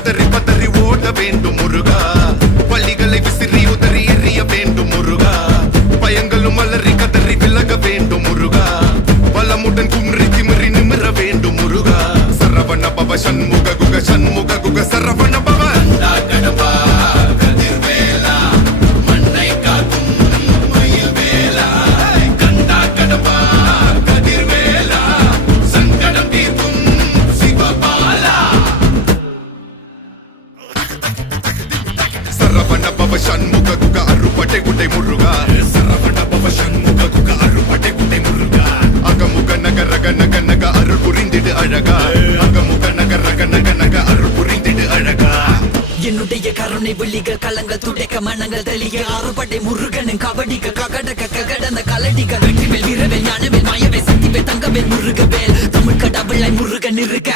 பதறி பதறி ஓட வேண்டும் முருகா, பள்ளிகளை விசிறி உதறி எறிய வேண்டும் முருகா, பயங்களும் அலறி கதறி விலக வேண்டும் முருகா, பலமுடன் குமரி திமிரி நிமிர வேண்டும் முருகா. சரவண பவ சண்முக குக சண்முக குக சரவண பவ கடம்பா கதிர்வேலா மண்ணை காக்கும் மயில் வேலா கண்டா கடம்பா கதிர்வேலா சங்கடம் தீர்க்கும் சிவபாலா. சரவண பவ சண்முக குக அறுபடை குடை முருகா, சரவண பவ சண்முக குக அறுபடை குடை முருகா, அகமுக நகரக நக நக அருள் புரிந்திடு அழகா, அகமுக நகரக நக நக அருள் புரிந்திடு அழகா. என்னுடைய கருணை விழிக கலங்கள் துடைக்க மனங்கள் தெளிய அறுபடை முருகனின் கபடிக்க ககடக்க ககடந்த கலடிக்க வெற்றிவேல் வீரவேல் ஞானவேல் மாயவே சக்திவேல் தங்கவேல் முருகவேல் தமிழ் கடவுளை முருகன் இருக்க